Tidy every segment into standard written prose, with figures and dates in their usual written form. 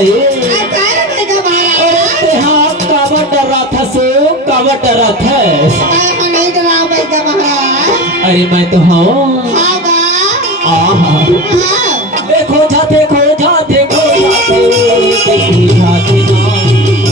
माई अरे ते हाँ कावट रथ सो कावट रथ अरे मैं तो हूँ देखो जा देखो जा देखो जा देखो जा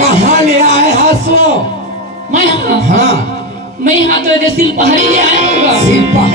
कहाँ ले आए हासो मैं हाँ मैं यहाँ तो सिलपहाड़ी ले आया हूँ। सिलपहाड़ी